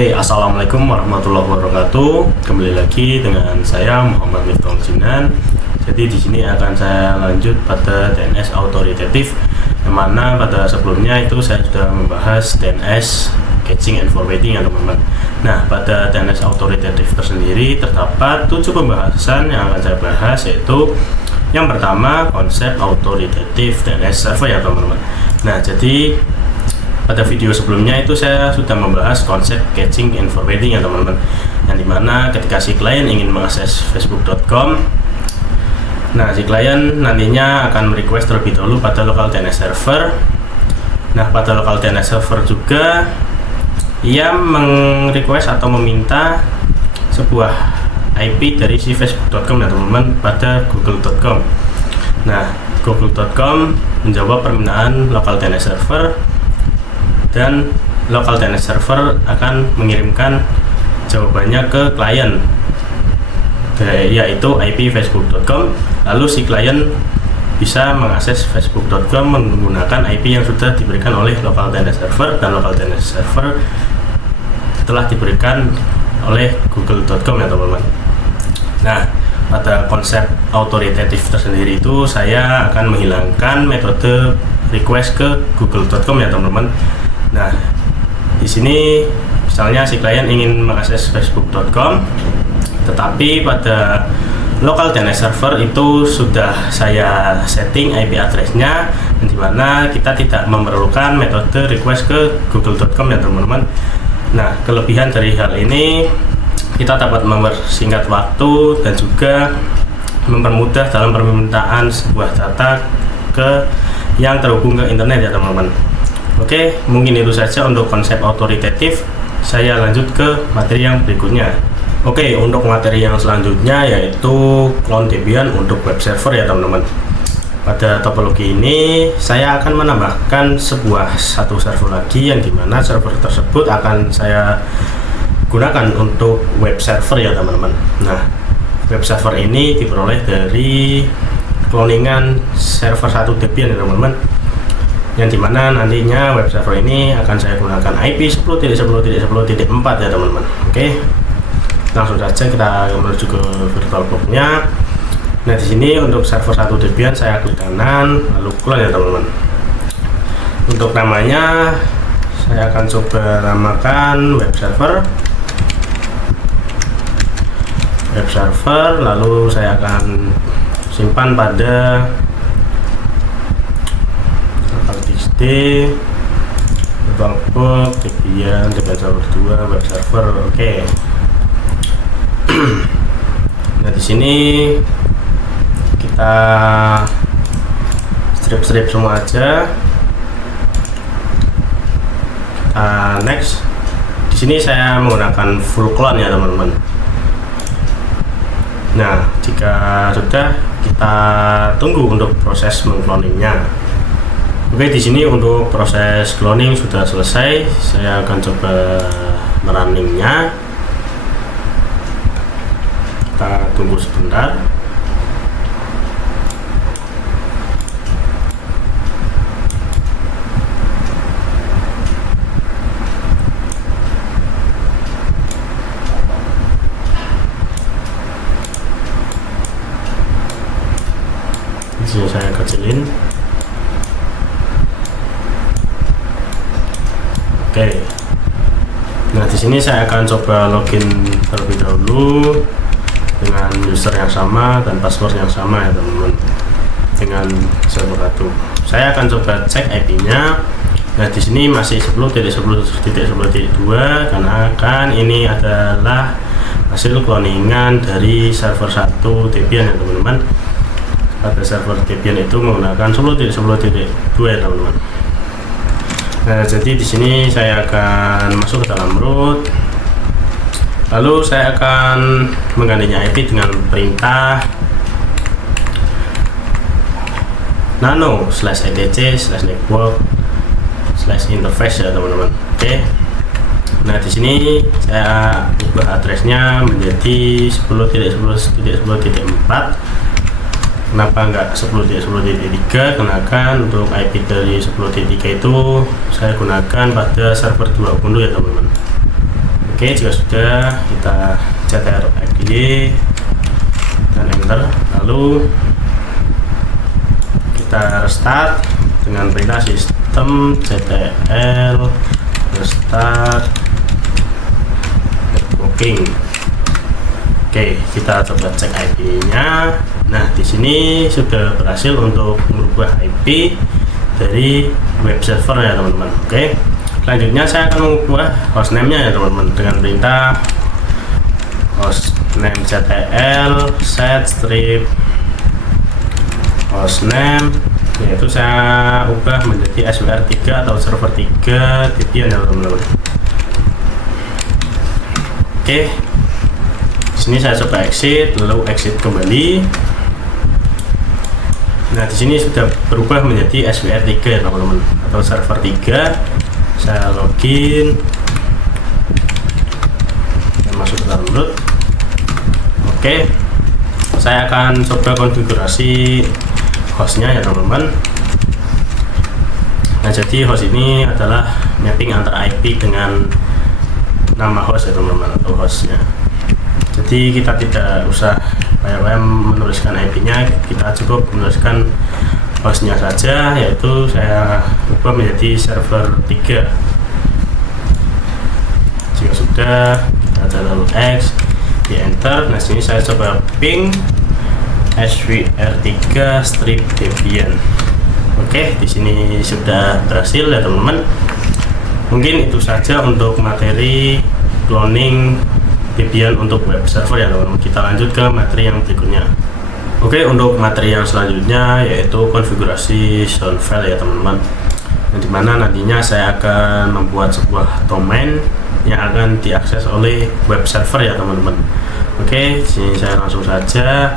Oke, assalamualaikum warahmatullahi wabarakatuh. Kembali lagi dengan saya Muhammad Miftahul Jinan. Jadi di sini akan saya lanjut pada TNS autoritatif, yang mana pada sebelumnya itu saya sudah membahas TNS catching and forwarding ya teman-teman. Nah, pada TNS autoritatif tersendiri terdapat 7 pembahasan yang akan saya bahas, yaitu yang pertama konsep autoritatif TNS server ya teman-teman. Nah, jadi pada video sebelumnya itu saya sudah membahas konsep catching and forwarding ya teman-teman, yang dimana ketika si klien ingin mengakses facebook.com, nah si klien nantinya akan merequest terlebih dahulu pada local DNS server. Nah, pada local DNS server juga ia merequest atau meminta sebuah IP dari si facebook.com ya teman-teman pada google.com. Nah, google.com menjawab permintaan local DNS server, dan local DNS server akan mengirimkan jawabannya ke klien, yaitu IP facebook.com. Lalu si klien bisa mengakses facebook.com menggunakan IP yang sudah diberikan oleh local DNS server, dan local DNS server telah diberikan oleh google.com ya teman-teman. Nah, pada konsep autoritatif tersendiri itu saya akan menghilangkan metode request ke google.com ya teman-teman. Nah, di sini misalnya si klien ingin mengakses facebook.com, tetapi pada local DNS server itu sudah saya setting IP address-nya, di mana kita tidak memerlukan metode request ke google.com ya teman-teman. Nah, kelebihan dari hal ini, kita dapat mempersingkat waktu dan juga mempermudah dalam permintaan sebuah data ke yang terhubung ke internet ya teman-teman. Oke, mungkin itu saja untuk konsep autoritatif. Saya lanjut ke materi yang berikutnya. Oke, untuk materi yang selanjutnya yaitu clone Debian untuk web server ya teman-teman. Pada topologi ini saya akan menambahkan satu server lagi, yang dimana server tersebut akan saya gunakan untuk web server ya teman-teman. Nah, web server ini diperoleh dari cloningan server 1 Debian ya teman-teman, yang dimana nantinya web server ini akan saya gunakan IP 10.10.10.4 ya teman-teman. Oke, langsung saja kita menuju ke virtualbox-nya. Nah, di sini untuk server 1 Debian saya klik kanan lalu clone ya teman-teman. Untuk namanya saya akan coba namakan web server, lalu saya akan simpan pada virtualbox Debian server 2 web server. Oke. Nah, di sini kita strip semua aja. Next. Di sini saya menggunakan full clone ya teman-teman. Nah, jika sudah, kita tunggu untuk proses mengcloningnya. Oke, di sini untuk proses cloning sudah selesai. Saya akan coba merunningnya. Kita tunggu sebentar. Di sini saya kecilin. Oke. Nah, di sini saya akan coba login terlebih dahulu dengan user yang sama dan password yang sama ya teman-teman, dengan server 1. Saya akan coba cek IP-nya. Nah, di sini masih 10.10.10.2 karena kan ini adalah hasil cloningan dari server 1 Debian ya teman-teman. Pada server Debian itu menggunakan 10.10.2 ya teman-teman. Nah, jadi di sini saya akan masuk ke dalam root, lalu saya akan menggantinya IP dengan perintah nano/etc/network/interface ya teman-teman. Oke. Nah, di sini saya ubah addressnya menjadi 10.10.10.4. Kenapa enggak 10.10.3? Karena kan untuk IP dari 10.3 itu saya gunakan pada server 2 Ubuntu ya teman-teman. Oke, jika sudah, kita ctrl+y dan enter, lalu kita restart dengan perintah sistem ctl restart networking. Oke, kita coba cek IP-nya. Nah, di sini sudah berhasil untuk merubah IP dari web server ya teman-teman. Oke, selanjutnya saya akan mengubah hostname-nya ya teman-teman dengan perintah hostname ctl set strip hostname, yaitu saya ubah menjadi SWR3 atau server 3 Debian ya teman-teman. Oke, sini saya coba exit, lalu exit kembali. Nah, di sini sudah berubah menjadi SWR3 ya teman-teman, atau server 3. Saya login dan masuk ke dalam root. Oke, saya akan coba konfigurasi hostnya ya teman-teman. Nah, jadi host ini adalah mapping antara IP dengan nama host ya teman-teman, atau hostnya. Jadi kita tidak usah payah-payah menuliskan IP-nya, kita cukup menuliskan hostnya saja, yaitu saya ubah menjadi server 3. Jika sudah, kita ctrl X, di enter. Nah, sini saya coba ping SWR3 strip Debian. Oke, di sini sudah berhasil ya teman-teman. Mungkin itu saja untuk materi cloning Debian untuk web server ya teman-teman. Kita lanjut ke materi yang berikutnya. Oke, untuk materi yang selanjutnya yaitu konfigurasi sound file ya teman-teman. Yang dimana nantinya saya akan membuat sebuah domain yang akan diakses oleh web server ya teman-teman. Oke, sini saya langsung saja.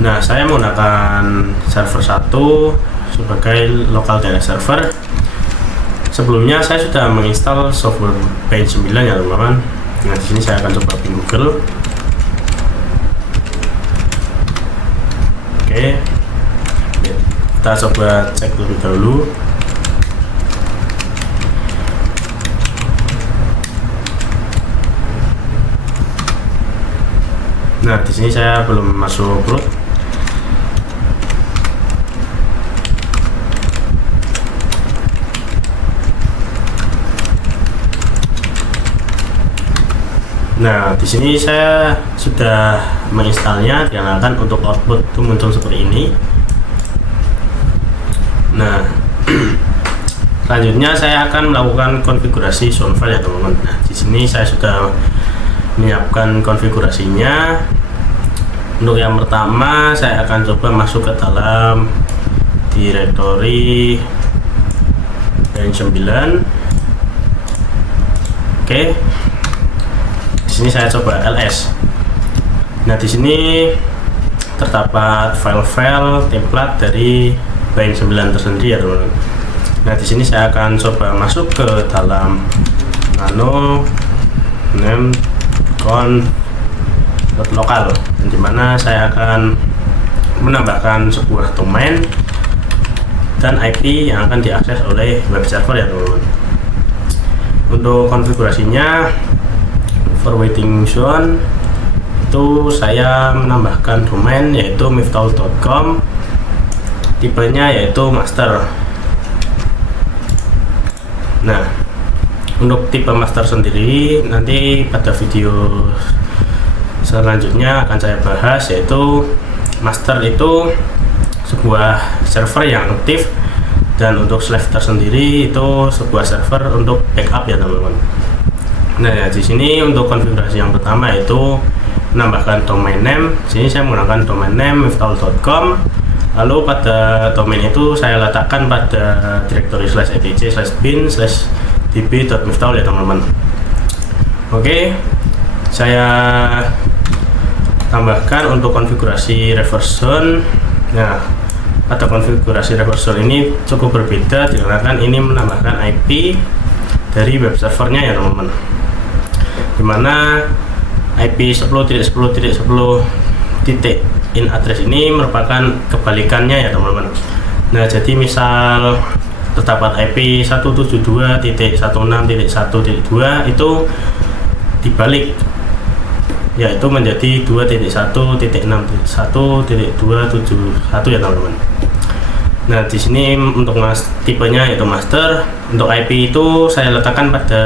Nah, saya menggunakan server 1 sebagai local DNS server. Sebelumnya saya sudah menginstal software Paint 9 ya teman-teman. Nah, di sini saya akan coba di Google. Oke, kita coba cek lebih dahulu. Nah, di sini saya belum masuk root. Nah, di sini saya sudah menginstalnya, dikarenakan untuk output itu muncul seperti ini. Nah, selanjutnya saya akan melakukan konfigurasi sound file ya teman-teman. Nah, di sini saya sudah menyiapkan konfigurasinya. Untuk yang pertama, saya akan coba masuk ke dalam directory Paint 9. Oke. Di sini saya coba ls. Nah, di sini terdapat file-file template dari Paint 9 tersendiri ya teman-teman. Nah, di sini saya akan coba masuk ke dalam nano name conf.local, dimana saya akan menambahkan sebuah domain dan IP yang akan diakses oleh web server ya teman-teman. Untuk konfigurasinya, forwarding zone itu saya menambahkan domain yaitu miftahul.com, tipenya yaitu master. Nah, untuk tipe master sendiri nanti pada video selanjutnya akan saya bahas, yaitu master itu sebuah server yang aktif, dan untuk slave tersendiri itu sebuah server untuk backup ya teman-teman. Nah, di sini untuk konfigurasi yang pertama yaitu menambahkan domain name. Sini saya menggunakan domain name miftahul.com. Lalu pada domain itu saya letakkan pada directory /etc/bin/db.miftahul ya teman-teman. Oke, saya tambahkan untuk konfigurasi reverse zone. Nah, pada konfigurasi reverse zone ini cukup berbeda, dikarenakan ini menambahkan IP dari web servernya ya teman-teman, dimana IP 10.10.10.in address ini merupakan kebalikannya ya teman-teman. Nah, jadi misal terdapat IP 172.16.1.2 itu dibalik, yaitu menjadi 2.1.6.1.271 ya teman-teman. Nah, di sini untuk tipenya yaitu master. Untuk IP itu saya letakkan pada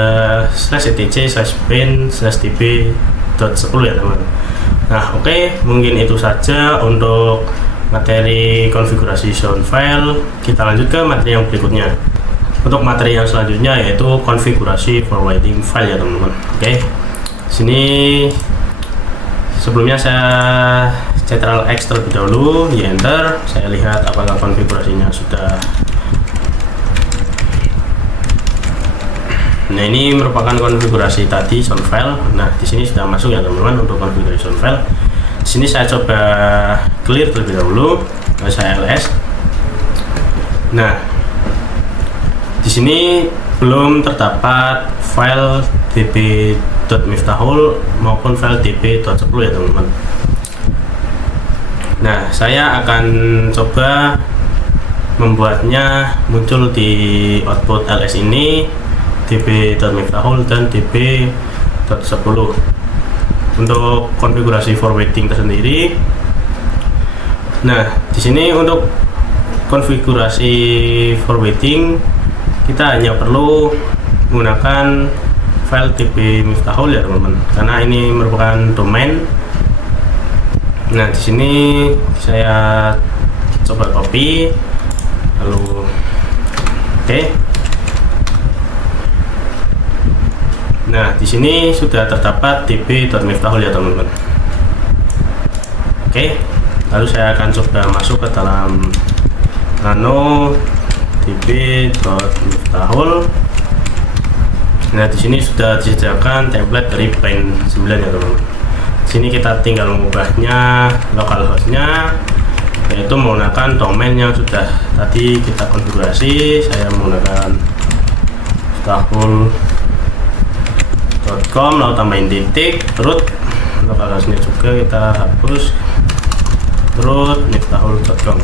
/etc/bin/db.10 ya teman. Nah, oke, mungkin itu saja untuk materi konfigurasi sound file. Kita lanjut ke materi yang berikutnya. Untuk materi yang selanjutnya yaitu konfigurasi forwarding file ya teman-teman. Oke, sini sebelumnya saya Ctrl X terlebih dahulu, di enter. Saya lihat apakah konfigurasinya sudah. Nah, ini merupakan konfigurasi tadi sound file. Nah, di sini sudah masuk ya teman-teman untuk konfigurasi sound file. Di sini saya coba clear terlebih dahulu, saya ls. Nah, di sini belum terdapat file db.miftahul maupun file db.10 ya teman-teman. Nah, saya akan coba membuatnya muncul di output ls ini, db.miftahul dan db.10. Untuk konfigurasi forwarding tersendiri. Nah, di sini untuk konfigurasi forwarding kita hanya perlu menggunakan file db.miftahul ya teman-teman, karena ini merupakan domain. Nah, di sini saya coba copy, lalu oke. Nah, di sini sudah terdapat db.miftahul ya teman-teman. Oke, lalu saya akan coba masuk ke dalam nano db.miftahul. Nah, di sini sudah disediakan template dari Paint 9 ya teman-teman. Sini kita tinggal mengubahnya localhost-nya, yaitu menggunakan domain yang sudah tadi kita konfigurasi. Saya menggunakan miftahul.com, lalu tambahin titik, root. Localhost-nya juga kita hapus, root miftahul.com.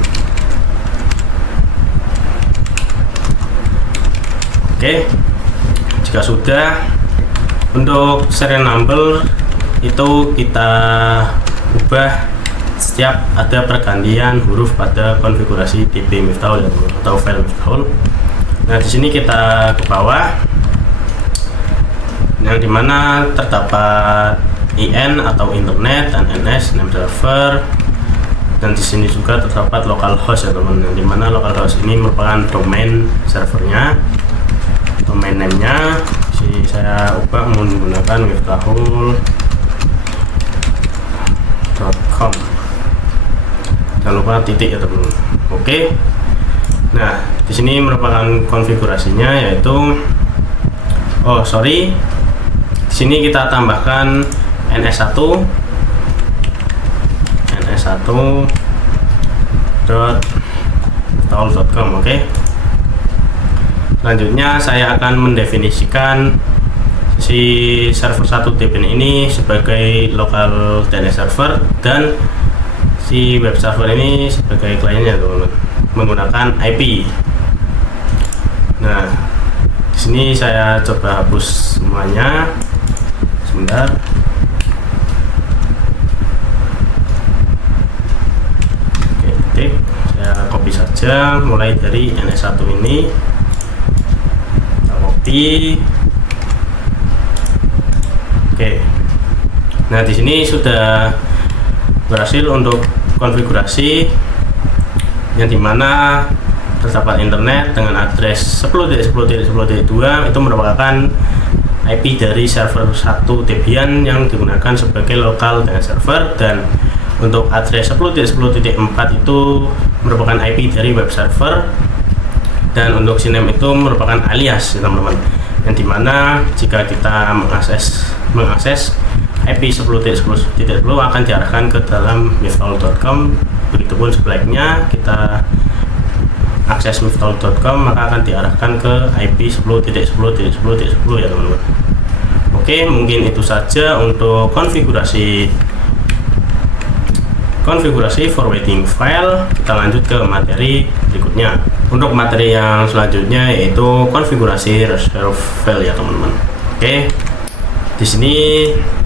Oke, jika sudah, untuk serial number itu kita ubah setiap ada pergantian huruf pada konfigurasi db.miftahul atau file miftahul. Nah, di sini kita ke bawah, yang dimana terdapat IN atau internet dan NS name server, dan di sini juga terdapat localhost ya teman, yang dimana localhost ini merupakan domain servernya. Domain name-nya saya ubah menggunakan miftahul.com. Jangan lupa titik ya teman. Oke. Nah, di sini merupakan konfigurasinya, yaitu di sini kita tambahkan ns1.miftahul.com. Oke. Selanjutnya saya akan mendefinisikan si server 1 dbn ini sebagai local DNS server dan si web server ini sebagai kliennya teman-teman, menggunakan IP. Nah, di sini saya coba hapus semuanya. Sebentar. Oke, titik. Saya copy saja mulai dari ns1 ini. Oke. Nah, di sini sudah berhasil untuk konfigurasi, yang dimana terdapat internet dengan address 10.10.10.2 itu merupakan IP dari server 1 Debian yang digunakan sebagai local DNS server, dan untuk address 10.10.4 itu merupakan IP dari web server. Dan untuk siname itu merupakan alias teman-teman, yang dimana jika kita mengakses IP 10.10.10 akan diarahkan ke dalam miftahul.com. Begitupun sebaliknya, kita akses miftahul.com maka akan diarahkan ke IP 10.10.10.10 ya teman-teman. Oke, mungkin itu saja untuk konfigurasi forwarding file. Kita lanjut ke materi berikutnya. Untuk materi yang selanjutnya yaitu konfigurasi reserve file ya teman-teman. Oke, Di sini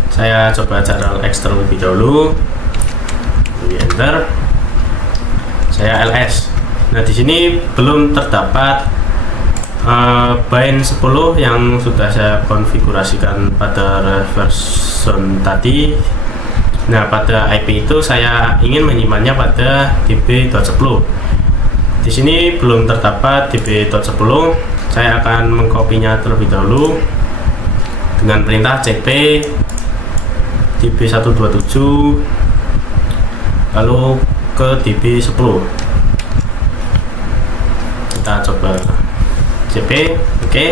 saya coba cara ekstrak lebih dahulu. Di enter. Saya ls. Nah, di sini belum terdapat bind 10 yang sudah saya konfigurasikan pada version tadi. Nah, pada IP itu saya ingin menyimpannya pada db.10. Di sini belum terdapat db.10. Saya akan mengkopinya terlebih dahulu dengan perintah cp db127 lalu ke db10. Kita coba cp, oke,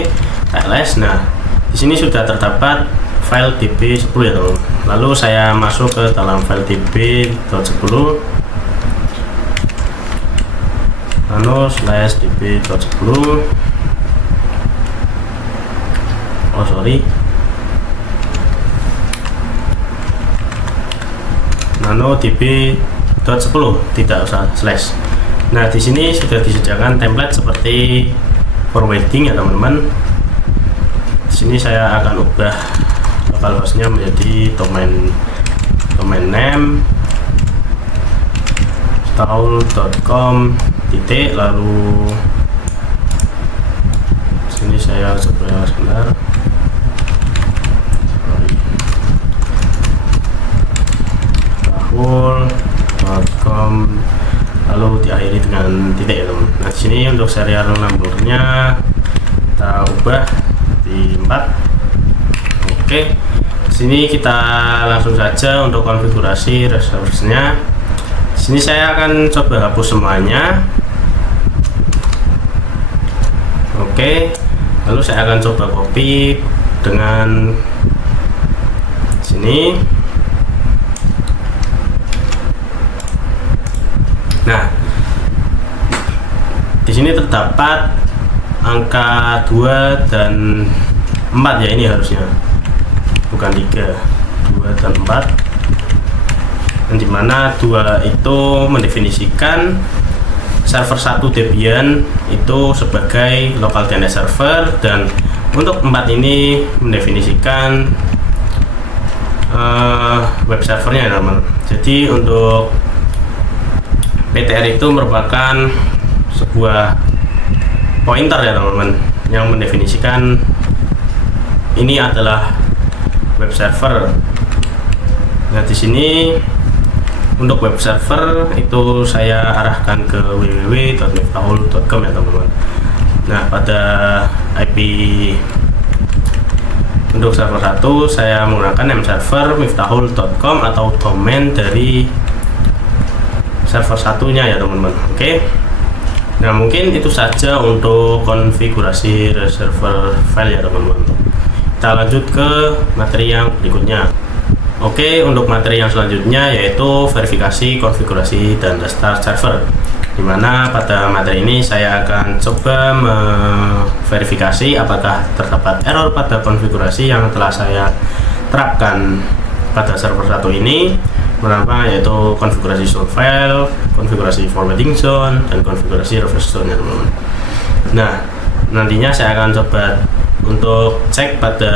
ls. Nah, di sini sudah terdapat file db10 ya teman. Lalu saya masuk ke dalam file db.10 nano slash db.10. Oh sorry, nano db.10, tidak usah slash. Nah, di sini sudah disediakan template seperti forwarding ya teman-teman. Di sini saya akan ubah localhost-nya menjadi domain name taul.com titik, lalu sini saya coba sebentar. taul.com lalu diakhiri dengan titik ya teman. Nah, di sini untuk serial numbernya kita ubah di 4. Oke, di sini kita langsung saja untuk konfigurasi resource-nya. Di sini saya akan coba hapus semuanya. Oke, lalu saya akan coba copy dengan sini. Nah, di sini terdapat angka 2 dan 4 ya, ini harusnya bukan 3, 2 dan 4, dan dimana 2 itu mendefinisikan server 1 Debian itu sebagai local DNS server, dan untuk 4 ini mendefinisikan web servernya ya teman. Jadi untuk PTR itu merupakan sebuah pointer ya teman-teman yang mendefinisikan ini adalah web server. Nah, di sini untuk web server itu saya arahkan ke www.miftahul.com ya teman-teman. Nah, pada IP untuk server 1 saya menggunakan name server miftahul.com atau domain dari server satunya ya teman-teman. Oke. Nah, mungkin itu saja untuk konfigurasi server file ya teman-teman. Kita lanjut ke materi yang berikutnya. Oke, untuk materi yang selanjutnya yaitu verifikasi, konfigurasi, dan restart server. Dimana pada materi ini saya akan coba memverifikasi apakah terdapat error pada konfigurasi yang telah saya terapkan pada server 1 ini. Pertama yaitu konfigurasi zone file, konfigurasi forwarding zone, dan konfigurasi reverse zone ya teman-teman. Nah, nantinya saya akan coba untuk cek pada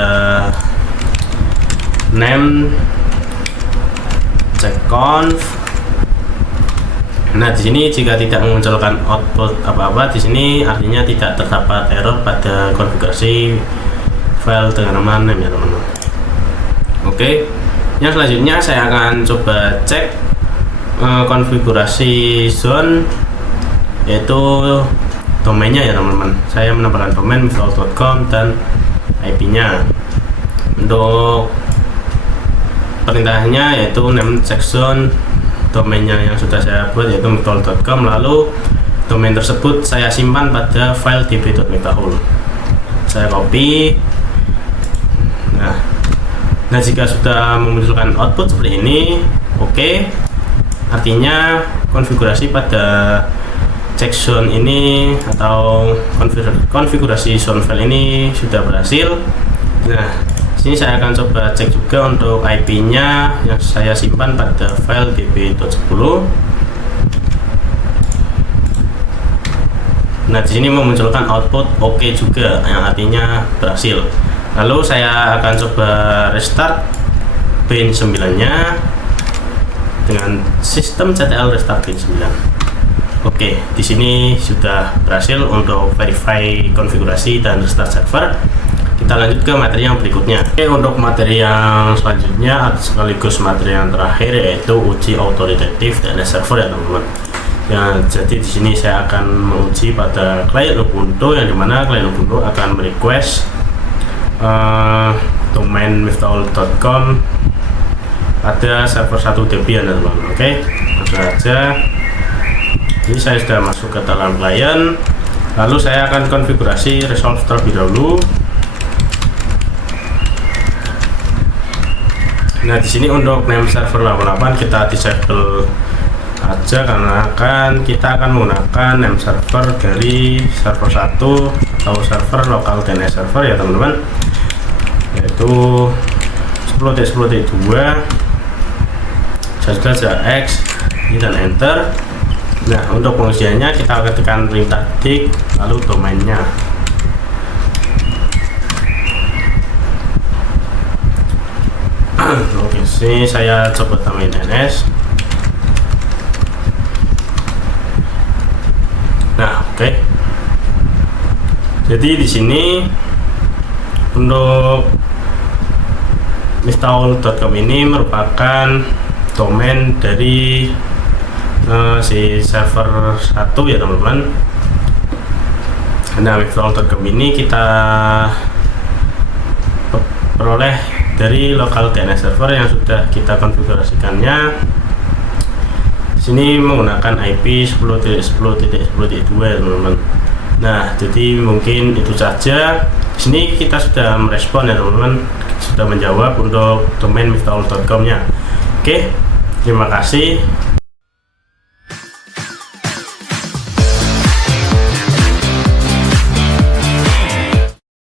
name check conf. Nah, di sini jika tidak memunculkan output apa-apa, di sini artinya tidak terdapat error pada konfigurasi file dengan nama name ya teman-teman. Oke. Yang selanjutnya saya akan coba cek konfigurasi zone, yaitu domainnya ya teman-teman. Saya menambahkan domain miftahul.com dan IP-nya. Untuk perintahnya yaitu name check zone, domainnya yang sudah saya buat yaitu miftahul.com, lalu domain tersebut saya simpan pada file db.miftahul. Saya copy. Nah, jika sudah memunculkan output seperti ini, oke, artinya konfigurasi pada check zone ini atau konfigurasi zone file ini sudah berhasil. Nah, sini saya akan coba cek juga untuk IP-nya yang saya simpan pada file db.10. Nah, di sini memunculkan output oke juga, yang artinya berhasil. Lalu saya akan coba restart pin 9 nya dengan sistem CTL restart pin 9. Oke, di sini sudah berhasil untuk verify konfigurasi dan restart server. Kita lanjut ke materi yang berikutnya. Oke, untuk materi yang selanjutnya sekaligus materi yang terakhir yaitu uji autoritatif DNS server ya teman-teman. Ya, jadi di sini saya akan menguji pada klien Ubuntu, yang dimana klien Ubuntu akan merequest domain miftaul.com ada server 1 Debian ya teman-teman. Oke, langsung saja. Jadi saya sudah masuk ke dalam klien, lalu saya akan konfigurasi resolve terlebih dahulu. Nah, di sini untuk name server 88 kita disable aja karena kita akan menggunakan name server dari server 1 atau server lokal DNS server ya teman-teman, yaitu 10.10.2. Saya sudah X ini dan enter. Nah, untuk pengujiannya kita ketikkan perintah dik lalu domainnya. Oke, sini saya coba tambahin DNS. Nah, oke. Jadi di sini untuk miftaul.com ini merupakan domain dari si server 1 ya teman-teman. Nah, miftaul.com ini kita peroleh dari lokal DNS server yang sudah kita konfigurasikannya. Di sini menggunakan IP 10.10.10.2 ya teman-teman. Nah, jadi mungkin itu saja. Di sini kita sudah merespon ya teman-teman, sudah menjawab untuk domain miftaul.com-nya. Oke, terima kasih.